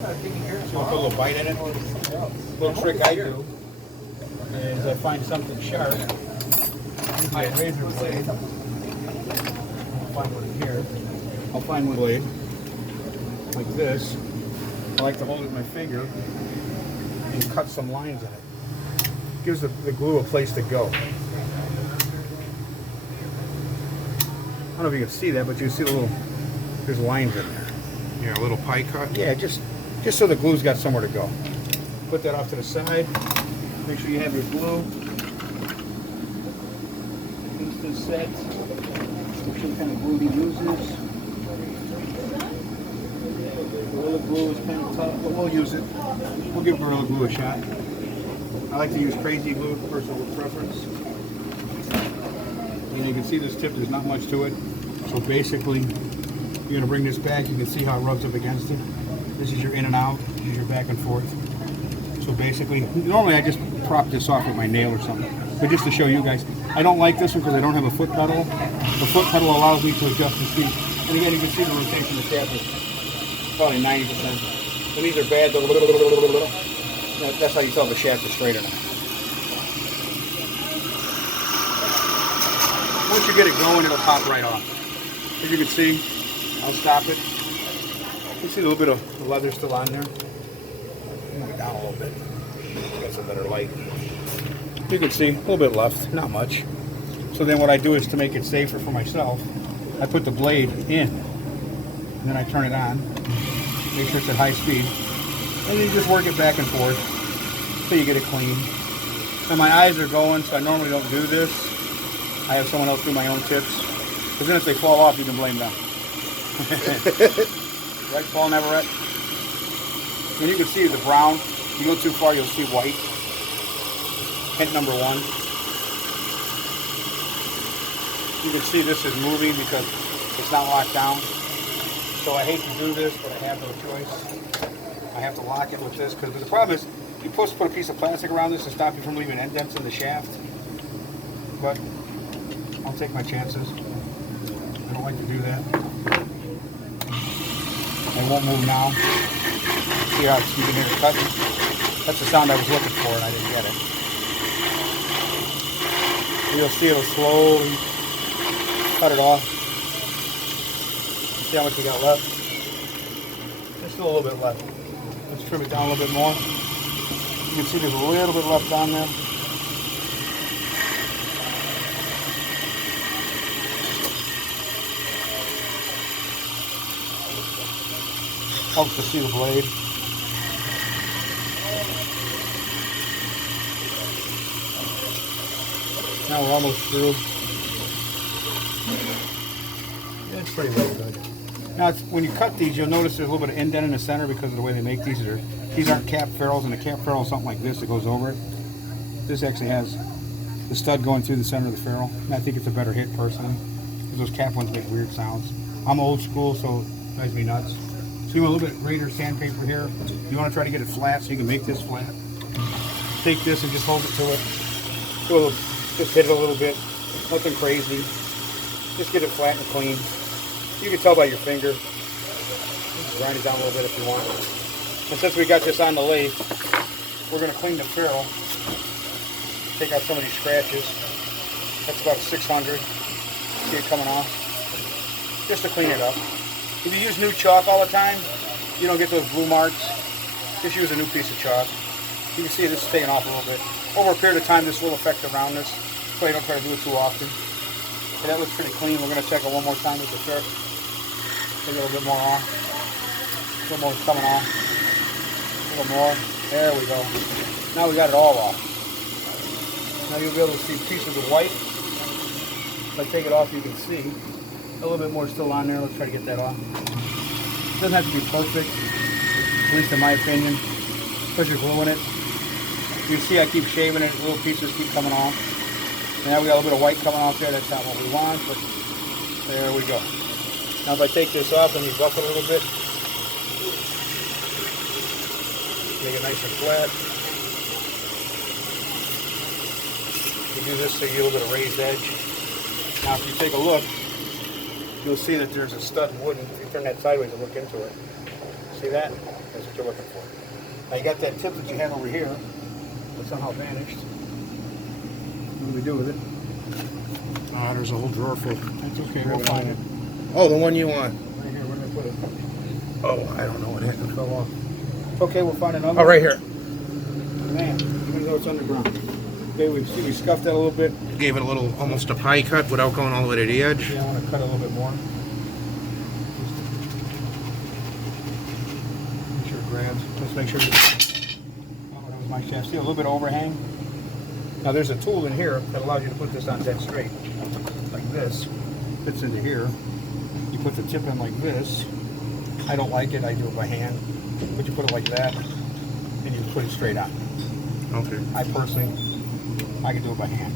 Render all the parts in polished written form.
So I'll put a little bite in it. Little trick I do is I find something sharp. Use my razor blade. I'll find one in here. I'll find one blade like this. I like to hold it with my finger and cut some lines in it. Gives the glue a place to go. I don't know if you can see that, but you see there's lines in there. Yeah, a little pie cut. Yeah, just so the glue's got somewhere to go. Put that off to the side. Make sure you have your glue. Instant set. Make sure what kind of glue he uses. Gorilla glue is kind of tough, but we'll use it. We'll give Gorilla Glue a shot. I like to use crazy glue, personal preference. And you can see this tip, there's not much to it. So basically, you're going to bring this back. You can see how it rubs up against it. This is your in and out. This is your back and forth. So basically, normally I just prop this off with my nail or something. But just to show you guys, I don't like this one because I don't have a foot pedal. The foot pedal allows me to adjust the speed. And again, you can see the rotation of the shaft is probably 90%. When these are bad, that's how you tell if the shaft is straight or not. Once you get it going, it'll pop right off. As you can see, I'll stop it. You see a little bit of leather still on there. Move it down a little bit. Got some better light. You can see a little bit left, not much. So then what I do is to make it safer for myself, I put the blade in, and then I turn it on, make sure it's at high speed, and then you just work it back and forth until you get it clean. And my eyes are going, so I normally don't do this. I have someone else do my own tips, because then if they fall off, you can blame them. Right, Paul Navarrete? When you can see the brown, you go too far, you'll see white. Hint number one. You can see this is moving because it's not locked down. So I hate to do this, but I have no choice. I have to lock it with this because the problem is you're supposed to put a piece of plastic around this to stop you from leaving indents in the shaft. But I'll take my chances. I don't like to do that. I won't move now. See how you can hear it cutting? That's the sound I was looking for and I didn't get it. You'll see it'll slowly cut it off. See how much we got left? There's still a little bit left. Let's trim it down a little bit more. You can see there's a little bit left on there. Helps to see the blade. Now we're almost through. Yeah, it's pretty well good. Now, when you cut these, you'll notice there's a little bit of indent in the center because of the way they make these. These aren't cap ferrules, and a cap ferrule is something like this that goes over it. This actually has the stud going through the center of the ferrule, and I think it's a better hit personally, because those cap ones make weird sounds. I'm old school, so it drives me nuts. So you want a little bit greater sandpaper here. You want to try to get it flat so you can make this flat. Take this and just hold it to it. Just hit it a little bit. Nothing crazy. Just get it flat and clean. You can tell by your finger. Grind it down a little bit if you want. And since we got this on the lathe, we're going to clean the ferrule. Take out some of these scratches. That's about 600. See it coming off. Just to clean it up. If you use new chalk all the time, you don't get those blue marks. Just use a new piece of chalk. You can see this is taking off a little bit. Over a period of time, this will affect the roundness, so you don't try to do it too often. Okay, that looks pretty clean. We're going to check it one more time with the sharp. Take a little bit more off. A little more is coming off. A little more. There we go. Now we got it all off. Now you'll be able to see pieces of white. If I take it off, you can see a little bit more still on there. Let's try to get that off. It doesn't have to be perfect, at least in my opinion, because you're gluing it. You can see I keep shaving it, little pieces keep coming off. And now we got a little bit of white coming off there. That's not what we want, but there we go. Now if I take this off and you buff it a little bit, make it nice and flat. You do this so you get a little bit of raised edge. Now if you take a look, you'll see that there's a stud in wood. If you turn that sideways and look into it, see that? There's a you're looking for. Now you got that tip that you had over here that somehow vanished. What do we do with it? Ah, there's a whole drawer full. That's okay, we'll find it. Oh, the one you want. Right here, where did I put it? Oh, I don't know what happened. It fell off. It's okay, we'll find another. Oh, right here. Man, even though it's underground. Okay, we scuffed that a little bit. Gave it a little, almost a pie cut without going all the way to the edge. Yeah, I want to cut a little bit more. Make sure it grabs. Let's make sure. Oh, that was my shaft. See a little bit of overhang. Now there's a tool in here that allows you to put this on dead straight, like this. Fits into here. You put the tip in like this. I don't like it. I do it by hand. But you put it like that, and you put it straight on. Okay. I personally, I can do it by hand.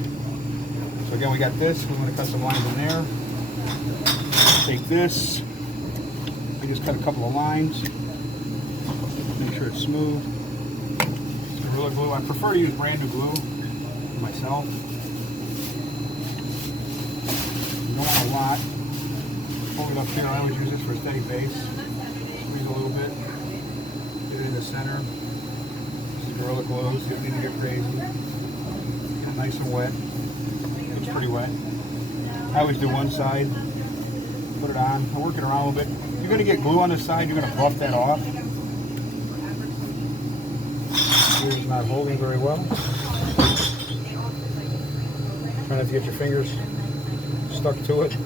So again, we got this. We want to cut some lines in there. Take this. We just cut a couple of lines. Make sure it's smooth. Gorilla Glue. I prefer to use brand new glue myself. You don't want a lot. Hold it up here. I always use this for a steady base. Squeeze a little bit. Get it in the center. This is Gorilla Glue, so you don't need to get crazy. Get it nice and wet. It's pretty wet. I always do one side. Put it on. I work it around a little bit. You're going to get glue on this side. You're going to buff that off. It's not holding very well. Try not to get your fingers stuck to it. A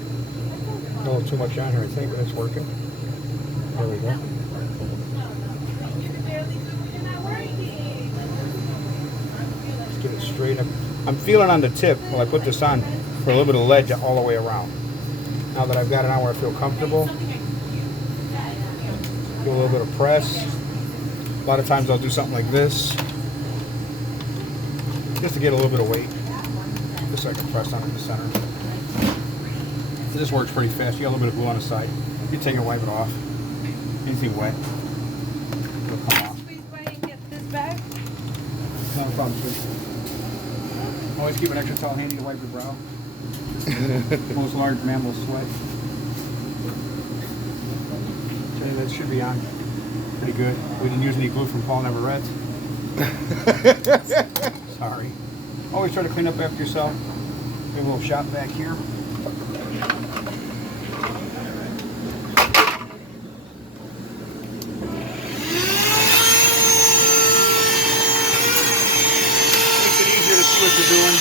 little too much on here, I think, but it's working. There we go. Let's get it straight up. I'm feeling on the tip while I put this on for a little bit of ledge all the way around. Now that I've got it on where I feel comfortable, do a little bit of press. A lot of times I'll do something like this, just to get a little bit of weight, just so I can press on it in the center. This works pretty fast. You got a little bit of glue on the side. You take it, wipe it off. Anything wet, it'll come off. Please buy and get this bag. Not a problem, sweetie. Always keep an extra towel handy to wipe your brow. Most large mammals sweat. Okay, that should be on pretty good. We didn't use any glue from Paul Neverette's. Sorry. Always try to clean up after yourself. Give a little shot back here. Makes it easier to see what you're doing.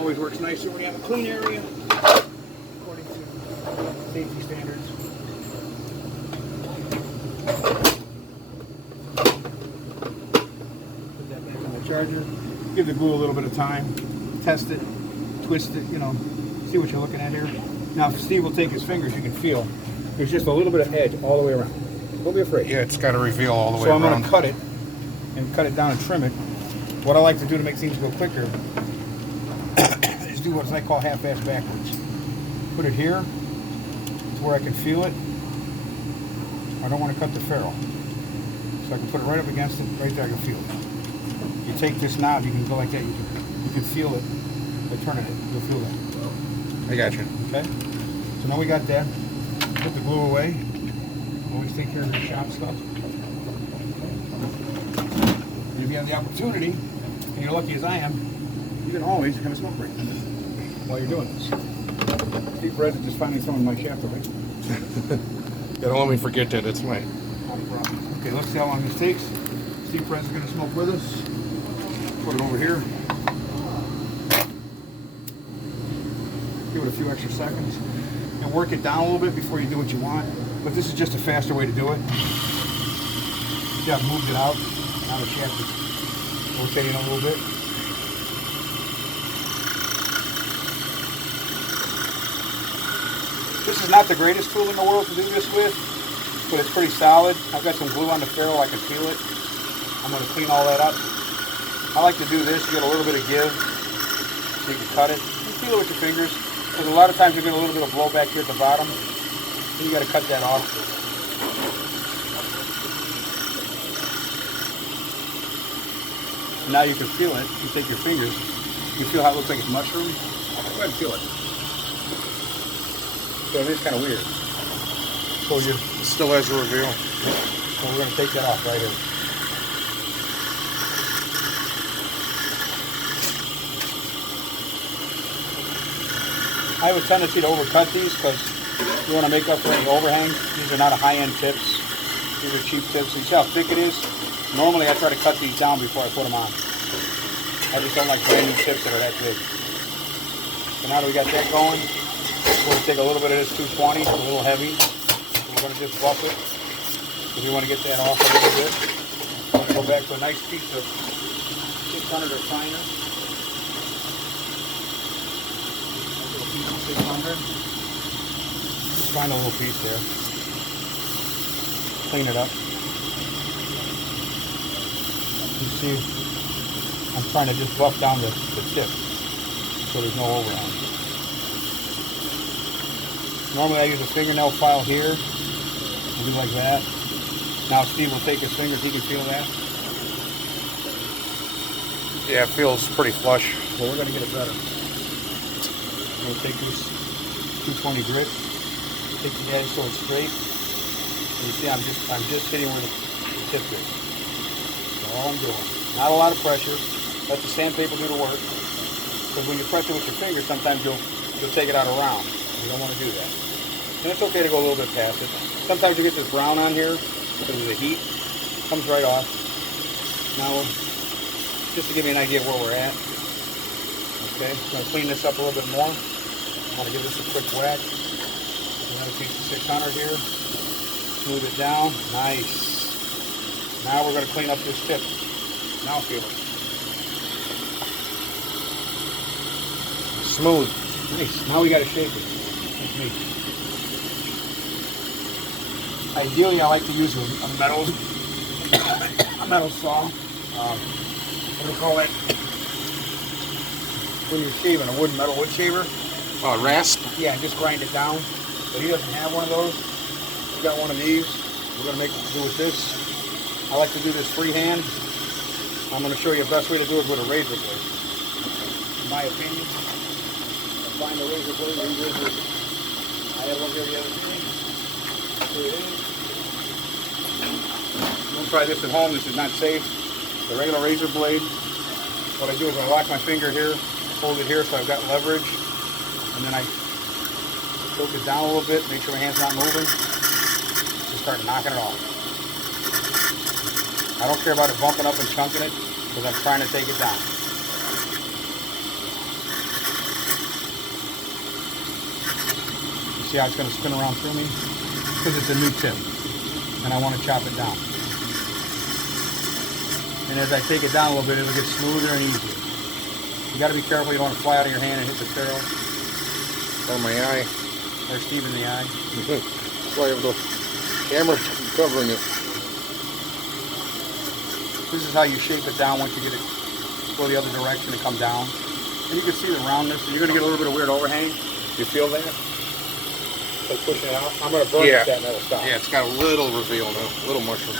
Always works nicer when you have a clean area, according to safety standards. Put that back on the charger. Give the glue a little bit of time. Test it, twist it, you know, see what you're looking at here. Now, if Steve will take his fingers, you can feel there's just a little bit of edge all the way around. Don't be afraid. Yeah, it's got to reveal all the way So I'm around. going to cut it and cut it down and trim it. What I like to do to make things go quicker is do what I call half-ass backwards. Put it here to where I can feel it. I don't want to cut the ferrule. So I can put it right up against it, right there I can feel it. You take this knob, you can go like that, you can feel it. By turning it, you'll feel that. I got you. Okay? So now we got that. Put the glue away. Always take care of your shop stuff. And if you have the opportunity, and you're lucky as I am, you can always have a smoke break while you're doing this. Steve Perez is just finally throwing my shaft away. Yeah, don't let me forget that. It's mine. Okay, let's see how long this takes. Steve Perez is going to smoke with us. Put it over here. Give it a few extra seconds. And work it down a little bit before you do what you want. But this is just a faster way to do it. See, I've moved it out. Now the shaft is rotating a little bit. This is not the greatest tool in the world to do this with, but it's pretty solid. I've got some glue on the ferrule, I can feel it. I'm going to clean all that up. I like to do this, you get a little bit of give, so you can cut it. You feel it with your fingers, because a lot of times you get a little bit of blowback here at the bottom, and you got to cut that off. Now you can feel it. You take your fingers, you feel how it looks like it's mushroom. Go ahead and feel it. So it is kind of weird. So It still has a reveal. we're going to take that off right here. I have a tendency to overcut these because you want to make up for any overhang. These are not a high-end tips. These are cheap tips. You see how thick it is? Normally I try to cut these down before I put them on. I just don't like brand new tips that are that big. So now that we got that going, we're going to take a little bit of this 220. It's a little heavy. So we're going to just buff it. Because we want to get that off a little bit. We're going to go back to a nice piece of 600 or finer. 600. Just find a little piece there. Clean it up. You see, I'm trying to just buff down the tip so there's no overhang. Normally I use a fingernail file here. I'll do like that. Now Steve will take his fingers, he can feel that. Yeah, it feels pretty flush. Well, we're going to get it better. We'll take this 220 grit, take the edge so it's straight. And you see I'm just hitting where the tip is. That's all I'm doing. Not a lot of pressure. Let the sandpaper do the work. Because when you press it with your finger, sometimes you'll take it out around. You don't want to do that. And it's okay to go a little bit past it. Sometimes you get this brown on here because of the heat. It comes right off. Now, just to give you an idea of where we're at. Okay, I'm going to clean this up a little bit more. I'm going to give this a quick whack. Another piece of 600 here. Smooth it down. Nice. Now we're going to clean up this tip. Now feel it. Smooth. Nice. Now we got to shape it. That's me. Ideally, I like to use a metal saw. What do we call that? When you're shaving, a metal wood shaver. Oh, rasp? Yeah, just grind it down. But he doesn't have one of those. We got one of these. We're going to make it do with this. I like to do this freehand. I'm going to show you the best way to do it with a razor blade. In my opinion, find the razor blade. I had one here the other day. Here it is. Don't try this at home. This is not safe. The regular razor blade. What I do is I lock my finger here, hold it here so I've got leverage, and then I tilt it down a little bit, make sure my hand's not moving, and start knocking it off. I don't care about it bumping up and chunking it because I'm trying to take it down. You see how it's going to spin around through me? Because it's a new tip, and I want to chop it down. And as I take it down a little bit, it'll get smoother and easier. You got to be careful you don't want to fly out of your hand and hit the ferrule. Or my eye. Or Steve in the eye. That's why I have the camera covering it. This is how you shape it down once you get it go the other direction and come down. And you can see the roundness. So you're going to get a little bit of weird overhang. You feel that? Like pushing it out. I'm going to burn it, that metal stop. Yeah, it's got a little reveal now. A little mushroom.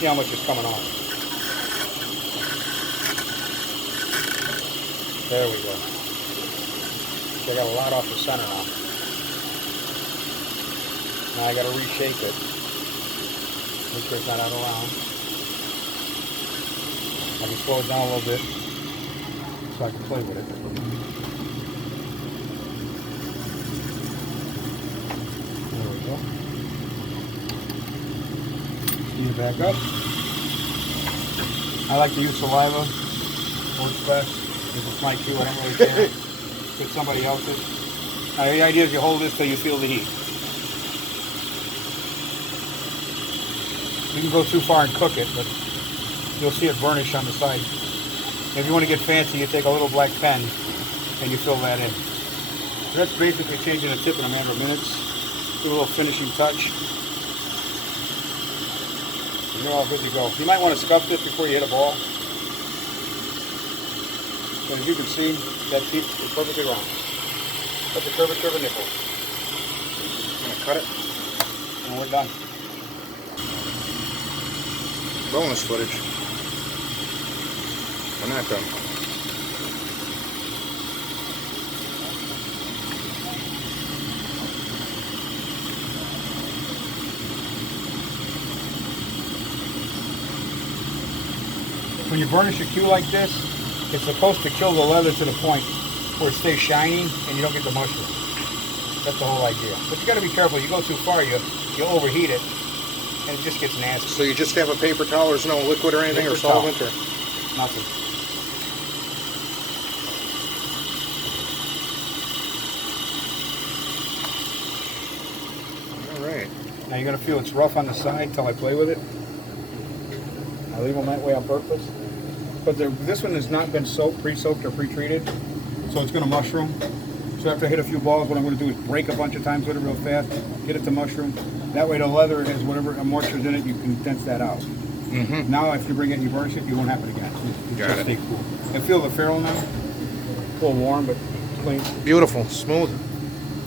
See how much is coming off. There we go. So I got a lot off the center now. Now I got to reshape it. Make sure it's not out around. I can slow it down a little bit so I can play with it. There we go. Steam it back up. I like to use saliva. Works best. If it's my cue, I don't really care. If it's somebody else's. Now, the idea is you hold this till you feel the heat. You can go too far and cook it, but you'll see it burnish on the side. If you want to get fancy, you take a little black pen and you fill that in. So that's basically changing the tip in a matter of minutes. Do a little finishing touch. You're all good to go. You might want to scuff this before you hit a ball. So as you can see, that teeth is perfectly round. That's the curvature of a nickel. I'm going to cut it, and we're done. Bonus footage. We're not done. When you burnish a cue like this, it's supposed to kill the leather to the point where it stays shiny and you don't get the mushroom. That's the whole idea. But you got to be careful. You go too far, you overheat it, and it just gets nasty. So you just have a paper towel. There's no liquid or anything, Paper or solvent, towel. or Nothing. all right. Now you're going to feel it's rough on the side until I play with it. I leave them that way on purpose. But this one has not been soaked, pre-soaked, or pre-treated, so it's going to mushroom. So after I hit a few balls, what I'm going to do is break a bunch of times with it real fast, get it to mushroom. That way the leather has whatever moisture's in it, you can condense that out. Mm-hmm. Now if you bring it and you burnish it, you won't have it again. It Got just it. stay cool. I feel the ferrule now. A little warm, but clean. Beautiful, smooth.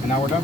And now we're done.